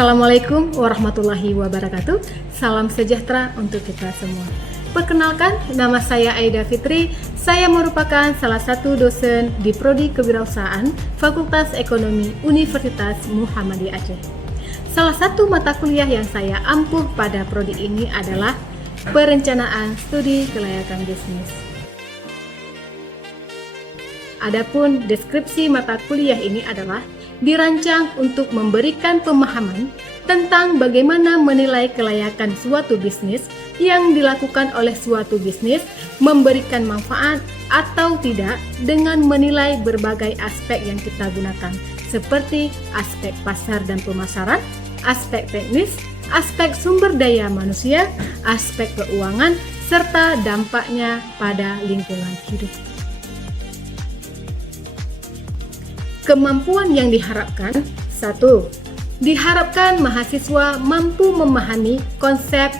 Assalamualaikum warahmatullahi wabarakatuh. Salam sejahtera untuk kita semua. Perkenalkan, nama saya Aida Fitri. Saya merupakan salah satu dosen di Prodi Kewirausahaan Fakultas Ekonomi Universitas Muhammadiyah Aceh. Salah satu mata kuliah yang saya ampuh pada prodi ini adalah Perencanaan Studi Kelayakan Bisnis. Adapun deskripsi mata kuliah ini adalah dirancang untuk memberikan pemahaman tentang bagaimana menilai kelayakan suatu bisnis yang dilakukan oleh suatu bisnis memberikan manfaat atau tidak dengan menilai berbagai aspek yang kita gunakan seperti aspek pasar dan pemasaran, aspek teknis, aspek sumber daya manusia, aspek keuangan, serta dampaknya pada lingkungan hidup. Kemampuan yang diharapkan: 1. Diharapkan mahasiswa mampu memahami konsep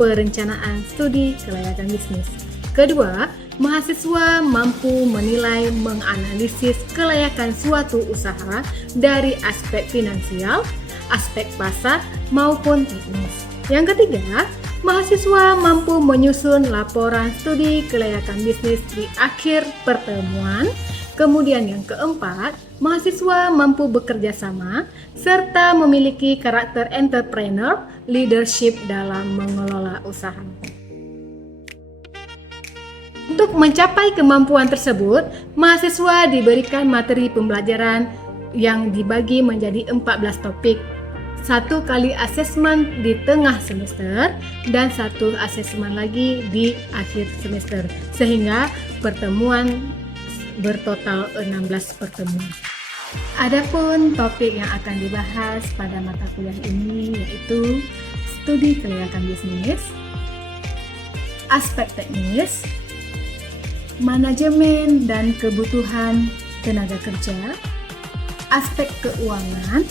perencanaan studi kelayakan bisnis. Kedua, mahasiswa mampu menilai menganalisis kelayakan suatu usaha dari aspek finansial, aspek pasar, maupun teknis. Yang ketiga, mahasiswa mampu menyusun laporan studi kelayakan bisnis di akhir pertemuan. Kemudian yang keempat, mahasiswa mampu bekerja sama serta memiliki karakter entrepreneur, leadership dalam mengelola usaha. Untuk mencapai kemampuan tersebut, mahasiswa diberikan materi pembelajaran yang dibagi menjadi 14 topik. 1 kali asesmen di tengah semester dan 1 asesmen lagi di akhir semester, sehingga pertemuan bertotal 16 pertemuan. Adapun topik yang akan dibahas pada mata kuliah ini yaitu studi kelayakan bisnis, aspek teknis, manajemen dan kebutuhan tenaga kerja, aspek keuangan,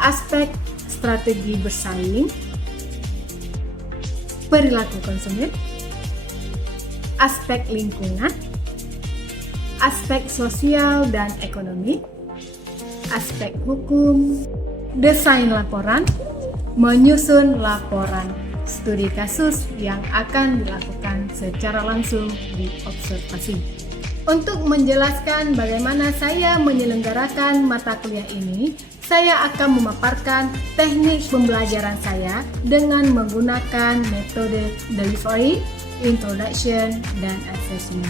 aspek strategi bersaing, perilaku konsumen, aspek lingkungan, aspek sosial dan ekonomi, aspek hukum, desain laporan, menyusun laporan studi kasus yang akan dilakukan secara langsung di observasi. Untuk menjelaskan bagaimana saya menyelenggarakan mata kuliah ini, saya akan memaparkan teknik pembelajaran saya dengan menggunakan metode delivery, introduction, dan assessment.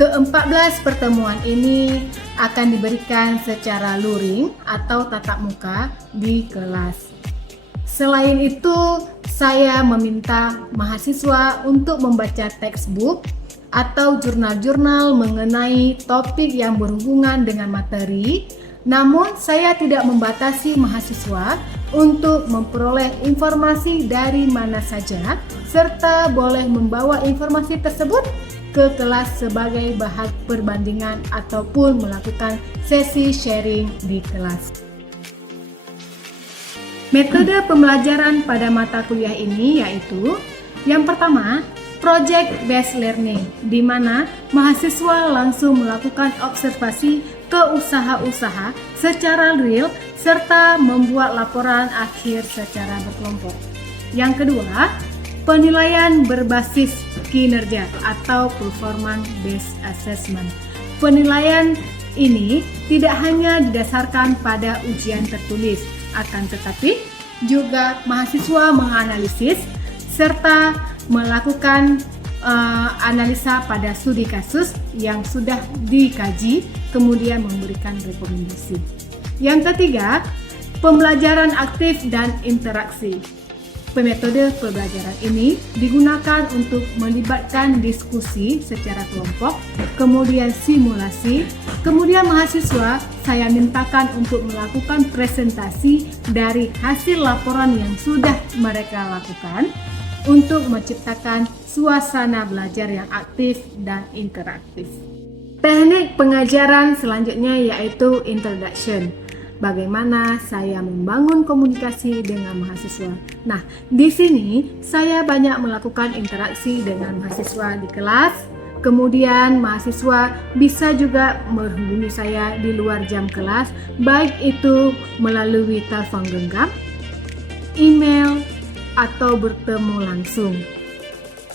Ke-14 pertemuan ini akan diberikan secara luring atau tatap muka di kelas. Selain itu, saya meminta mahasiswa untuk membaca textbook atau jurnal-jurnal mengenai topik yang berhubungan dengan materi. Namun, saya tidak membatasi mahasiswa untuk memperoleh informasi dari mana saja, serta boleh membawa informasi tersebut ke kelas sebagai bahan perbandingan ataupun melakukan sesi sharing di kelas. Metode pembelajaran pada mata kuliah ini yaitu yang pertama, project based learning, di mana mahasiswa langsung melakukan observasi ke usaha-usaha secara real serta membuat laporan akhir secara berkelompok. Yang kedua, penilaian berbasis kinerja atau performance based assessment. Penilaian ini tidak hanya didasarkan pada ujian tertulis, akan tetapi juga mahasiswa menganalisis serta melakukan analisa pada studi kasus yang sudah dikaji, kemudian memberikan rekomendasi. Yang ketiga, pembelajaran aktif dan interaksi. Metode pembelajaran ini digunakan untuk melibatkan diskusi secara kelompok, kemudian simulasi, kemudian mahasiswa saya mintakan untuk melakukan presentasi dari hasil laporan yang sudah mereka lakukan untuk menciptakan suasana belajar yang aktif dan interaktif. Teknik pengajaran selanjutnya yaitu introduction. Bagaimana saya membangun komunikasi dengan mahasiswa. Nah, di sini saya banyak melakukan interaksi dengan mahasiswa di kelas, Kemudian mahasiswa bisa juga menghubungi saya di luar jam kelas, baik itu melalui telepon genggam, email, atau bertemu langsung.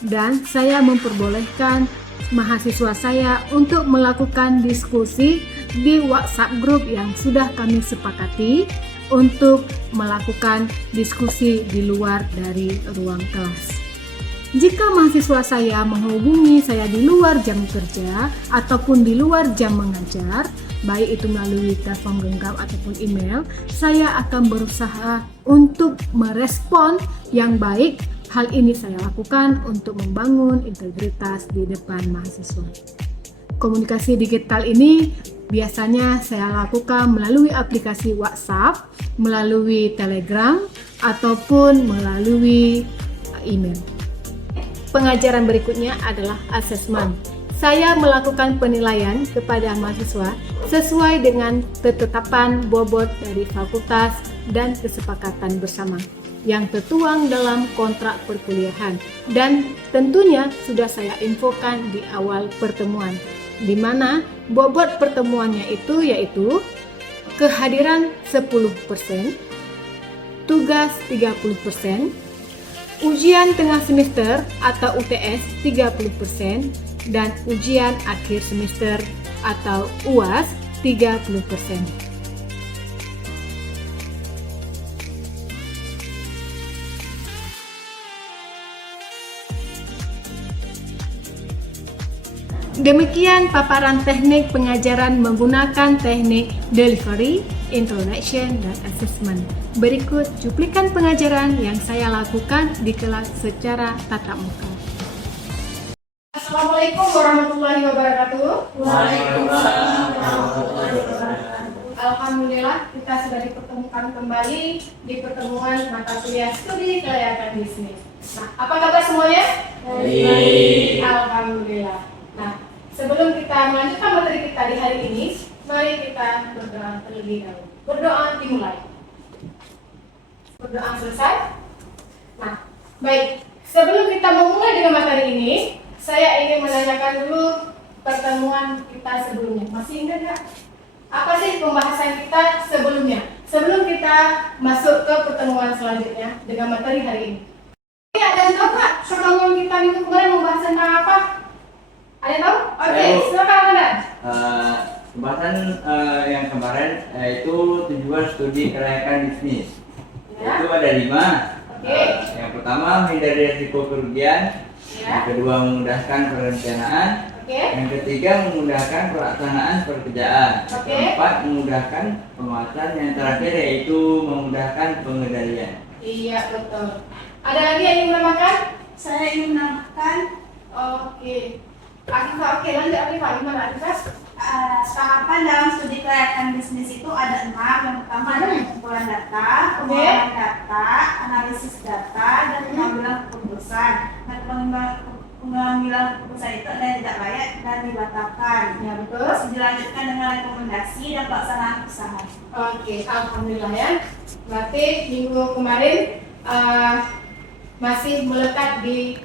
Dan saya memperbolehkan mahasiswa saya untuk melakukan diskusi di WhatsApp group yang sudah kami sepakati untuk melakukan diskusi di luar dari ruang kelas. Jika mahasiswa saya menghubungi saya di luar jam kerja ataupun di luar jam mengajar, baik itu melalui telepon genggam ataupun email, saya akan berusaha untuk merespon yang baik. Hal ini saya lakukan untuk membangun integritas di depan mahasiswa. Komunikasi digital ini biasanya saya lakukan melalui aplikasi WhatsApp, melalui Telegram, ataupun melalui email. Pengajaran berikutnya adalah asesmen. Saya melakukan penilaian kepada mahasiswa sesuai dengan ketetapan bobot dari fakultas dan kesepakatan bersama yang tertuang dalam kontrak perkuliahan, dan tentunya sudah saya infokan di awal pertemuan, di mana bobot pertemuannya itu yaitu kehadiran 10%, tugas 30%, ujian tengah semester atau UTS 30%, dan ujian akhir semester atau UAS 30%. Demikian paparan teknik pengajaran menggunakan teknik delivery, introduction, dan assessment. Berikut cuplikan pengajaran yang saya lakukan di kelas secara tatap muka. Assalamualaikum warahmatullahi wabarakatuh. Waalaikumsalam warahmatullahi wabarakatuh. Alhamdulillah kita sudah dipertemukan kembali di pertemuan mata kuliah studi kelayakan bisnis. Nah, apa kabar semuanya? Baik. Alhamdulillah. Nah, sebelum kita melanjutkan materi kita di hari ini, mari kita berdoa terlebih dahulu. Berdoa dimulai. Berdoa selesai. Nah, baik. Sebelum kita memulai dengan materi ini, saya ingin menanyakan dulu pertemuan kita sebelumnya. Masih ingat nggak? Apa sih pembahasan kita sebelumnya? Sebelum kita masuk ke pertemuan selanjutnya dengan materi hari ini. Ada yang tahu nggak pertemuan kita minggu kemarin membahas tentang apa? Ada yang tahu? Oke, silakan Anda. Pembahasan yang kemarin yaitu tujuan studi kelayakan bisnis. Ya. Itu ada 5. Oke. Yang pertama, menghindari risiko kerugian. Ya. Yang kedua, memudahkan perencanaan. Oke. Yang ketiga, memudahkan pelaksanaan pekerjaan. Oke. Keempat, memudahkan penguasaan. Yang terakhir yaitu memudahkan pengendalian. Iya, betul. Ada lagi yang ingin menambahkan? Saya ingin menambahkan Oke. Arifah, oke, lanjut Arifah. Gimana Arifah? tahapan dalam studi kelayakan bisnis itu ada 6. Yang pertama adalah pengumpulan data, pengolahan data, analisis data, dan pengambilan keputusan. Nah, pengambilan keputusan itu ada yang tidak layak dan dibatalkan. Ya, betul. Terus dilanjutkan dengan rekomendasi dan pelaksanaan usaha. Oke, alhamdulillah ya. Berarti minggu kemarin masih melekat di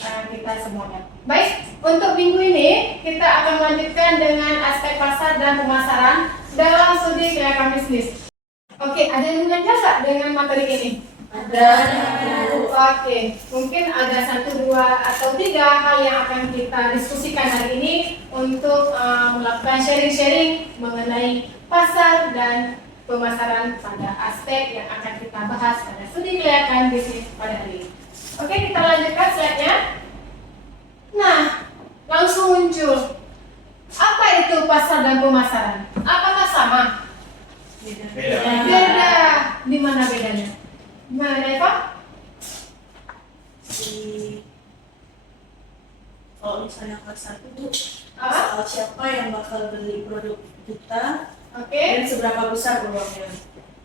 kita semuanya. Baik, untuk minggu ini kita akan melanjutkan dengan aspek pasar dan pemasaran dalam studi kelayakan bisnis. Oke, ada yang ingin nggak dengan materi ini? Ada. Oke, mungkin ada 1, 2, atau 3 hal yang akan kita diskusikan hari ini untuk melakukan sharing-sharing mengenai pasar dan pemasaran pada aspek yang akan kita bahas pada studi kelayakan bisnis pada hari ini. Oke, kita lanjutkan slide-nya. Nah, langsung muncul. Apa itu pasar dan pemasaran? Apakah sama? Beda. Di mana bedanya? Gimana, Eva? Kalau misalnya kelas 1 tuh Apa? soal siapa yang bakal beli produk kita Oke. dan seberapa besar peluangnya.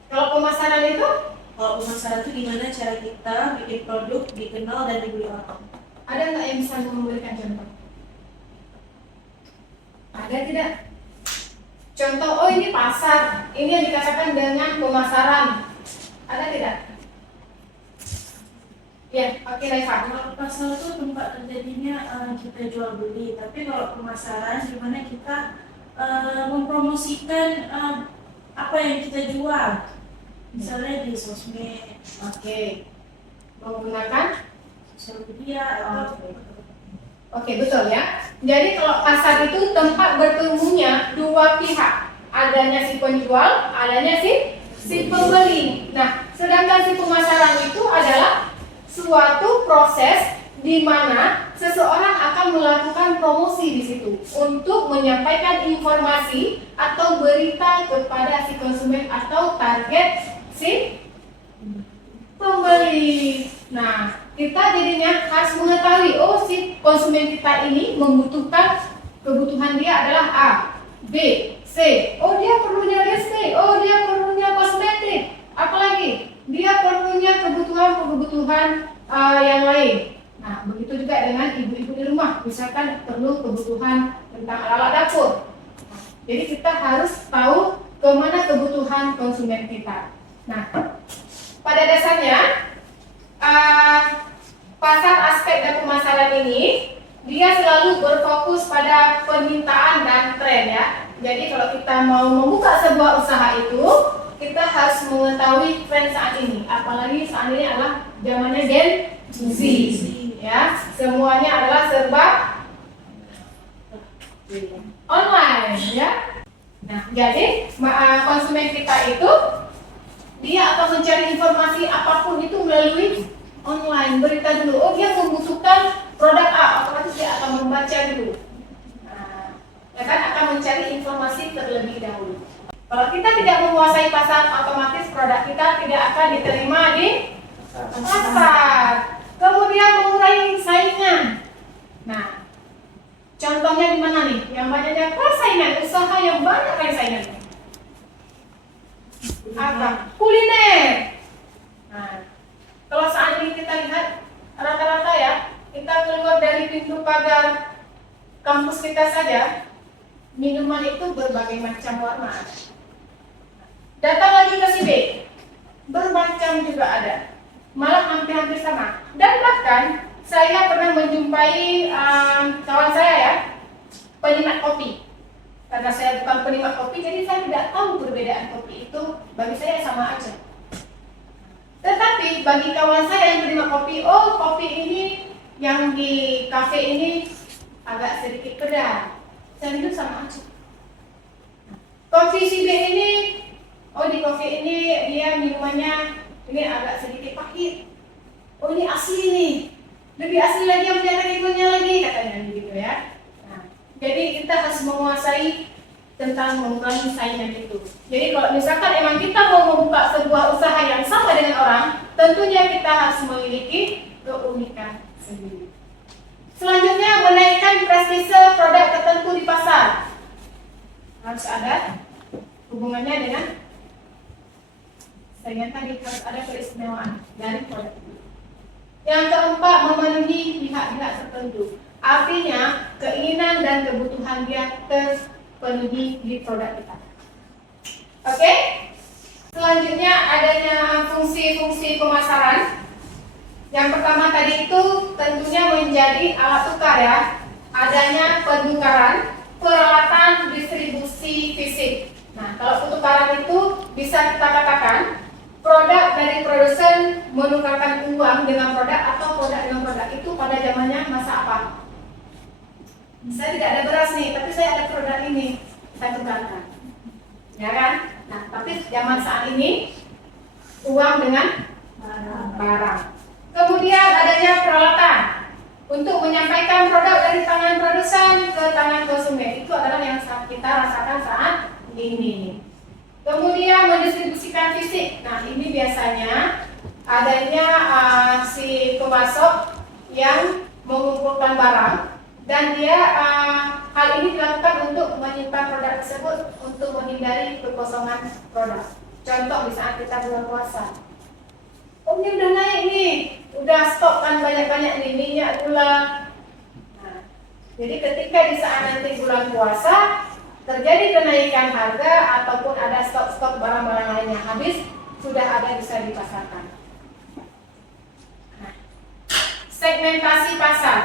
Kalau pemasaran itu? Kalau pemasaran itu gimana cara kita bikin produk dikenal dan dibeli orang. Ada nggak yang bisa memberikan contoh? Ada tidak? Contoh, oh ini pasar, ini yang dikatakan dengan pemasaran. Ada tidak? Ya, oke Raifa. Kalau pasar itu tempat terjadinya kita jual beli, tapi kalau pemasaran gimana kita mempromosikan apa yang kita jual, misalnya di sosmed, Oke. Menggunakan sosial media atau Oke, betul ya. Jadi kalau pasar itu tempat bertemunya dua pihak. Adanya si penjual, adanya si pembeli. Nah, sedangkan si pemasaran itu adalah suatu proses di mana seseorang akan melakukan promosi di situ untuk menyampaikan informasi atau berita kepada si konsumen atau target si pembeli. Nah, kita jadinya harus mengetahui, oh si konsumen kita ini membutuhkan, kebutuhan dia adalah A, B, C. Oh dia perlunya listrik, oh dia perlunya kosmetik, apalagi dia perlunya kebutuhan yang lain. Nah, begitu juga dengan ibu-ibu di rumah, misalkan perlu kebutuhan tentang alat dapur. Nah, jadi kita harus tahu kemana kebutuhan konsumen kita. Nah, pada dasarnya pasar aspek dan pemasaran ini dia selalu berfokus pada permintaan dan tren ya. Jadi kalau kita mau membuka sebuah usaha itu, kita harus mengetahui tren saat ini. Apalagi saat ini adalah zamannya Gen Z ya. Semuanya adalah serba online ya. Nah, jadi konsumen kita itu dia akan mencari informasi apapun itu melalui online, berita dulu. Oh dia membutuhkan produk A, otomatis dia akan membaca dulu. Nah, ya kan akan mencari informasi terlebih dahulu. Kalau kita tidak menguasai pasar, otomatis produk kita tidak akan diterima di pasar. Kemudian mengurangi saingan. Nah, contohnya di mana nih? Yang banyaknya persaingan, usaha yang banyak saingannya. Apa? Kuliner. Nah, kalau saat ini kita lihat rata-rata ya, kita keluar dari pintu pagar kampus kita saja, minuman itu berbagai macam warna. Datang lagi ke sini, bermacam juga ada, malah hampir-hampir sama. Dan bahkan saya pernah menjumpai kawan saya ya, penikmat kopi. Karena saya bukan penikmat kopi, jadi saya tidak tahu perbedaan kopi itu. Bagi saya sama aja. Tetapi bagi kawan saya yang penikmat kopi, oh kopi ini yang di kafe ini agak sedikit pedas. Saya minum sama aja. Kopi si B ini, oh di kopi ini dia minumannya ini agak sedikit pahit. Oh ini asli nih, lebih asli lagi yang punya ikutnya lagi katanya gitu ya. Jadi kita harus menguasai tentang mengurangi saingan itu. Jadi kalau misalkan emang kita mau membuka sebuah usaha yang sama dengan orang, tentunya kita harus memiliki keunikan sendiri. Selanjutnya, menaikkan prestise produk tertentu di pasar. Harus ada hubungannya dengan saingan tadi, harus ada keistimewaan dari produk. Yang keempat, memenuhi pihak-pihak tertentu. Artinya, keinginan dan kebutuhan dia terpenuhi di produk kita. Oke? Selanjutnya, adanya fungsi-fungsi pemasaran. Yang pertama tadi itu tentunya menjadi alat tukar ya. Adanya penukaran, peralatan distribusi fisik. Nah, kalau pertukaran itu bisa kita katakan produk dari produsen menukarkan uang dengan produk atau produk dengan produk. Itu pada zamannya masa apa? Saya tidak ada beras nih, tapi saya ada produk ini, saya tukarkan, ya kan? Nah, tapi zaman saat ini uang dengan barang. Kemudian adanya peralatan untuk menyampaikan produk dari tangan produsen ke tangan konsumen. Itu adalah yang kita rasakan saat ini. Kemudian mendistribusikan fisik. Nah, ini biasanya adanya si pemasok yang mengumpulkan barang. Dan dia hal ini dilakukan untuk menyimpan produk tersebut untuk menghindari kekosongan produk. Contoh di saat kita bulan puasa. Oh ini udah naik nih, udah stok kan banyak-banyak nih minyak gula. Nah, jadi ketika di saat nanti bulan puasa terjadi kenaikan harga ataupun ada stok-stok barang-barang lain yang habis, sudah ada bisa dipasarkan. Nah, segmentasi pasar.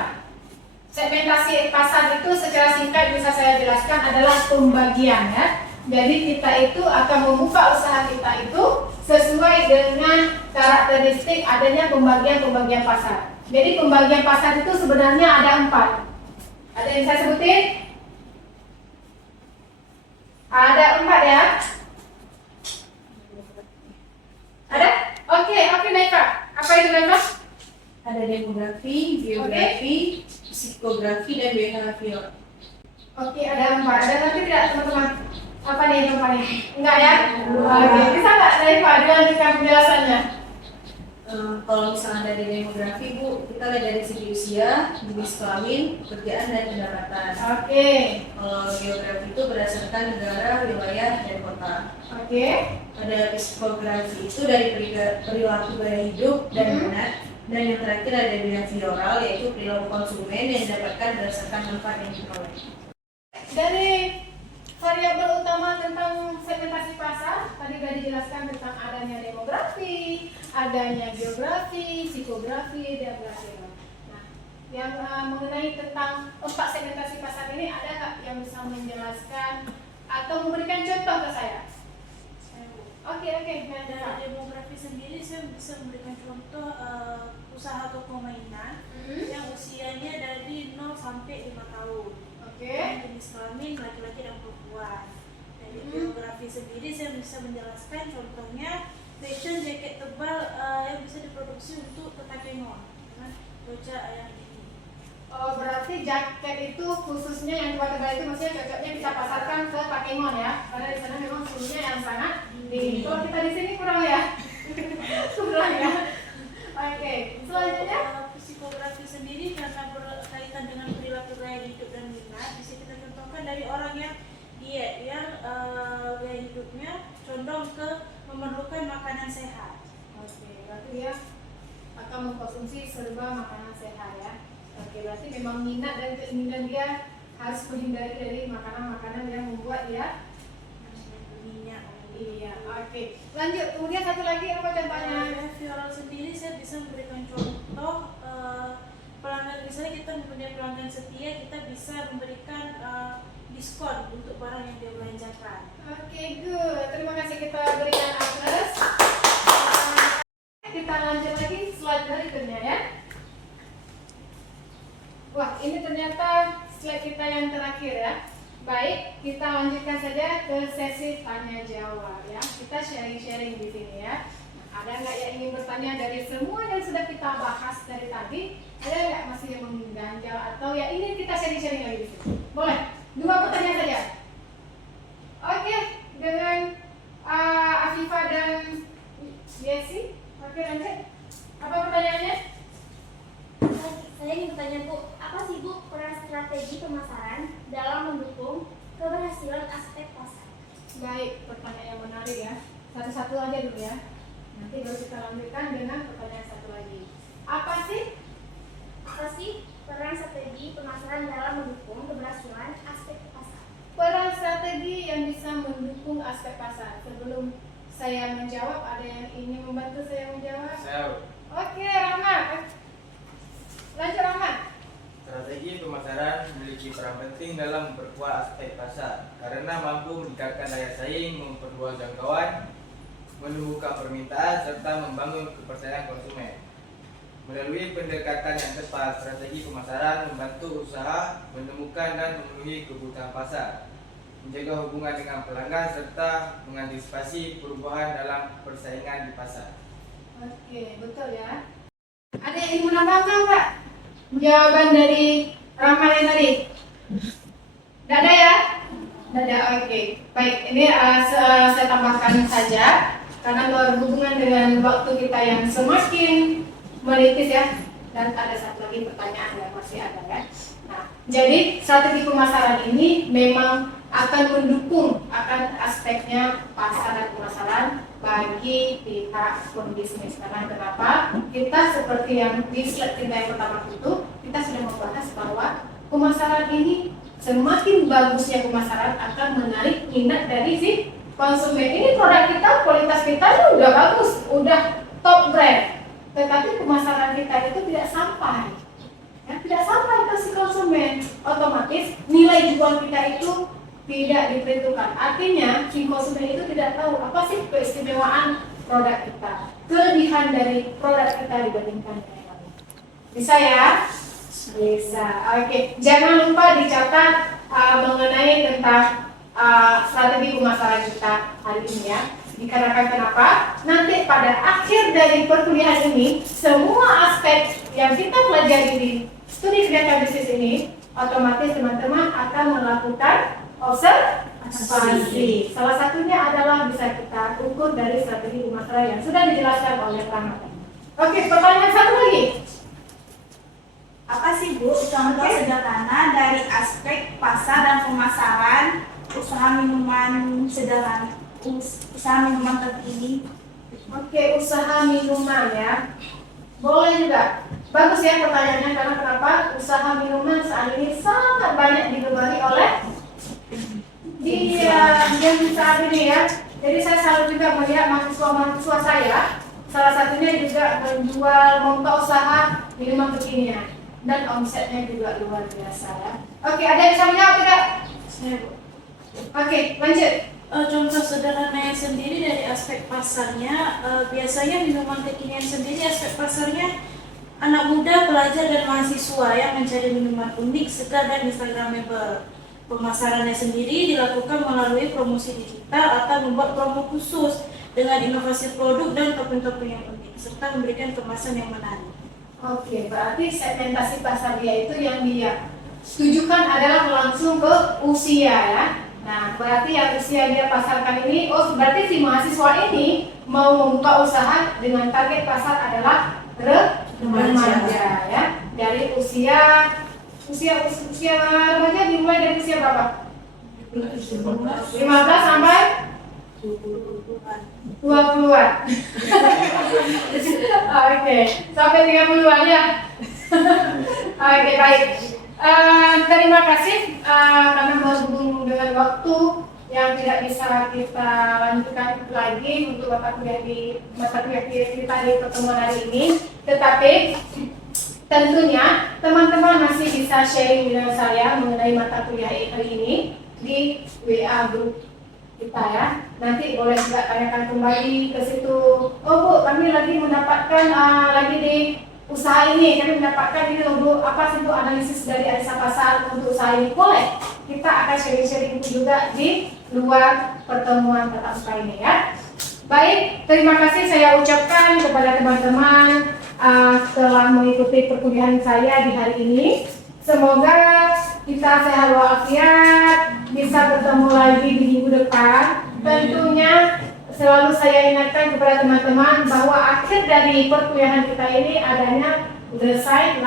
Segmentasi pasar itu secara singkat bisa saya jelaskan adalah pembagian ya. Jadi kita itu akan membuka usaha kita itu sesuai dengan karakteristik adanya pembagian pasar. Jadi pembagian pasar itu sebenarnya ada 4. Ada yang saya sebutin? Ada 4 ya? Ada? Oke, baik Pak. Apa itu baik Pak? Ada demografi, geografi, psikografi, dan behavior. Oke, ada 4. Ada nanti tidak teman-teman? Apa nih? Enggak ya? Oke, bisa nggak dari Pak dilanjutkan penjelasannya? Kalau misalnya dari demografi Bu, kita lihat dari segi usia, jenis kelamin, pekerjaan, dan pendapatan. Oke. Kalau geografi itu berdasarkan negara, wilayah, dan kota. Oke. Ada psikografi itu dari perilaku gaya hidup dan minat. Dan yang terakhir ada behavioral, yaitu perilaku konsumen yang didapatkan berdasarkan manfaat yang diperoleh. Dari variabel utama tentang segmentasi pasar tadi sudah dijelaskan tentang adanya demografi, adanya geografi, psikografi, dan behavioral. Nah, yang mengenai tentang 4 segmentasi pasar ini ada nggak yang bisa menjelaskan atau memberikan contoh ke saya? Oke, Dari demografi sendiri saya bisa memberikan contoh usaha toko mainan yang usianya dari 0 sampai 5 tahun. Dan jenis kelamin laki-laki dan perempuan. Dari geografi sendiri saya bisa menjelaskan contohnya fashion jaket tebal yang bisa diproduksi untuk Takengon dengan cuaca yang dingin. Oh, berarti jaket itu khususnya yang tebal-tebal itu maksudnya cocoknya bisa pasarkan ke Takengon ya, karena di sana memang suhunya yang sangat dingin. Kalau kita di sini kurang ya, kurang ya. Oke, selanjutnya Psikografi sendiri karena berkaitan dengan perilaku gaya hidup dan minat bisa kita contohkan dari orang yang diet yang gaya hidupnya condong ke memerlukan makanan sehat. Oke, berarti dia akan mengkonsumsi serba makanan sehat ya. Oke, berarti memang minat dan keinginan dia harus menghindari dari makanan-makanan yang membuat dia Minyak. iya. Oke, lanjut. Kemudian satu lagi apa contohnya? Behavioral sendiri saya bisa memberikan contoh pelanggan, misalnya kita mempunyai pelanggan setia, kita bisa memberikan diskon untuk barang yang dia belanjakan. Oke, good. Terima kasih, kita berikan aplaus. Kita lanjut lagi slide berikutnya ya. Wah, ini ternyata slide kita yang terakhir ya. Baik, kita lanjutkan saja ke sesi tanya jawab ya. Kita sharing-sharing di sini ya. Nah, ada nggak yang ingin bertanya dari semua yang sudah kita bahas dari tadi? Ada nggak masih yang mengganjal atau ya ingin kita sharing-sharing lagi di sini? Boleh, 2 pertanyaan saja. Oke, dengan Afifah dan Yesi. Oke, lanjut. Apa pertanyaannya? Saya ingin bertanya Bu, apa sih Bu peran strategi pemasaran dalam mendukung keberhasilan aspek pasar? Baik, pertanyaan yang menarik ya. Satu-satu aja dulu ya. Nanti baru kita lanjutkan dengan pertanyaan satu lagi. Apa sih Peran strategi pemasaran dalam mendukung keberhasilan aspek pasar? peran strategi yang bisa mendukung aspek pasar? Sebelum saya menjawab, ada yang ingin membantu saya menjawab? Saya Oke, Rahmat. Lanjut Rahmat. strategi pemasaran memiliki peran penting dalam memperkuat aspek pasar karena mampu meningkatkan daya saing, memperluas jangkauan, menumbuhkan permintaan serta membangun kepercayaan konsumen. Melalui pendekatan yang tepat, strategi pemasaran membantu usaha menemukan dan memenuhi kebutuhan pasar, menjaga hubungan dengan pelanggan serta mengantisipasi perubahan dalam persaingan di pasar. Oke, betul ya. Ada yang ingin menambahkan Kak? Jawaban dari Rahmat yang tadi? Tidak ada ya? Tidak ada, oke. Baik, ini saya tambahkan saja karena berhubungan dengan waktu kita yang semakin menipis ya. Dan ada satu lagi pertanyaan yang masih ada kan. Nah, jadi strategi pemasaran ini memang akan mendukung akan aspeknya pasar dan pemasaran bagi pihak pembisnis. Karena kenapa? Kita seperti yang di slide kita yang pertama itu, kita sudah membahas bahwa pemasaran ini semakin bagusnya pemasaran akan menarik minat dari si konsumen. Ini produk kita, kualitas kita ini udah bagus, udah top brand. Tetapi pemasaran kita itu tidak sampai. tidak sampai ke si konsumen, otomatis nilai jual kita itu tidak diperhitungkan. Artinya si konsumen itu tidak tahu apa sih keistimewaan produk kita, kelebihan dari produk kita dibandingkan yang lain. Bisa ya? Bisa. Oke, jangan lupa dicatat mengenai tentang strategi pemasaran kita hari ini ya. Dikarenakan kenapa? Nanti pada akhir dari perkuliahan ini, semua aspek yang kita pelajari di studi kegiatan bisnis ini, otomatis teman-teman akan melakukan observasi. Salah satunya adalah bisa kita ukur dari strategi pemasaran yang sudah dijelaskan oleh Rama. Oke, pertanyaan satu lagi. Apa sih Bu contoh sederhana dari aspek pasar dan pemasaran usaha minuman sederhana, usaha minuman terkini? Oke, usaha minuman ya. Boleh juga. Bagus ya pertanyaannya, karena kenapa? Usaha minuman saat ini sangat banyak digemari oleh yang saat ini ya. Jadi saya selalu juga melihat mahasiswa-mahasiswa saya, salah satunya juga menjual membuka usaha minuman kekinian dan omsetnya juga luar biasa ya. Oke, ada yang sama atau tidak? Saya, Bu. Oke, lanjut. Contoh sederhananya sendiri dari aspek pasarnya, biasanya minuman kekinian sendiri aspek pasarnya anak muda, pelajar dan mahasiswa yang mencari minuman unik, segar dan instagramable. Pemasarannya sendiri dilakukan melalui promosi digital atau membuat promo khusus dengan inovasi produk dan topping-topping yang unik, serta memberikan kemasan yang menarik. Oke, berarti segmentasi pasar dia itu yang dia tujukan adalah langsung ke usia ya. Nah, berarti yang usia dia pasarkan ini, berarti si mahasiswa ini mau membuka usaha dengan target pasar adalah remaja ya. Dari usia remaja dimulai dari usia berapa? 15 sampai 20-an. Oke, sampai 30-an ya. Oke, baik. Terima kasih karena berhubung dengan waktu yang tidak bisa kita lanjutkan lagi untuk mata kuliah kita di pertemuan hari ini. Tetapi tentunya teman-teman masih bisa sharing dengan saya mengenai mata kuliah hari ini di WA group kita ya. Nanti boleh juga tanyakan kembali ke situ. Oh Bu, kami lagi mendapatkan lagi di usaha ini, kami mendapatkan ini loh Bu, apa sih Bu analisis dari analisa pasar untuk usaha ini? Boleh, kita akan sharing-sharing itu juga di luar pertemuan tatap muka ini ya. Baik, terima kasih saya ucapkan kepada teman-teman telah mengikuti perkuliahan saya di hari ini. Semoga kita sehat walafiat, bisa bertemu lagi di minggu depan. Tentunya selalu saya ingatkan kepada teman-teman bahwa akhir dari perkuliahan kita ini adanya desain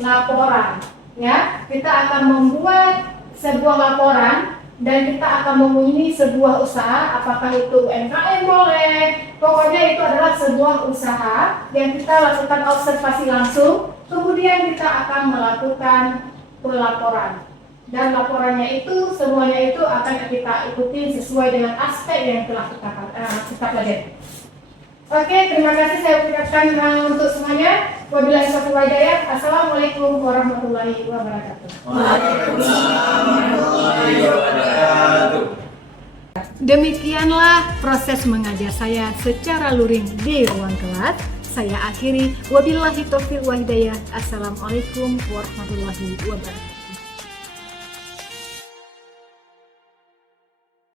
laporan. Ya, kita akan membuat sebuah laporan dan kita akan mengunjungi sebuah usaha, apakah itu UMKM boleh, pokoknya itu adalah sebuah usaha yang kita lakukan observasi langsung, kemudian kita akan melakukan pelaporan. Dan laporannya itu, semuanya itu akan kita ikuti sesuai dengan aspek yang telah kita pelajari. Oke, terima kasih saya ucapkan untuk semuanya. Wabillahi taufiq wal hidayah. Assalamualaikum warahmatullahi wabarakatuh. Demikianlah proses mengajar saya secara luring di ruang kelas. Saya akhiri. Wabillahi taufiq wal hidayah. Assalamualaikum warahmatullahi wabarakatuh.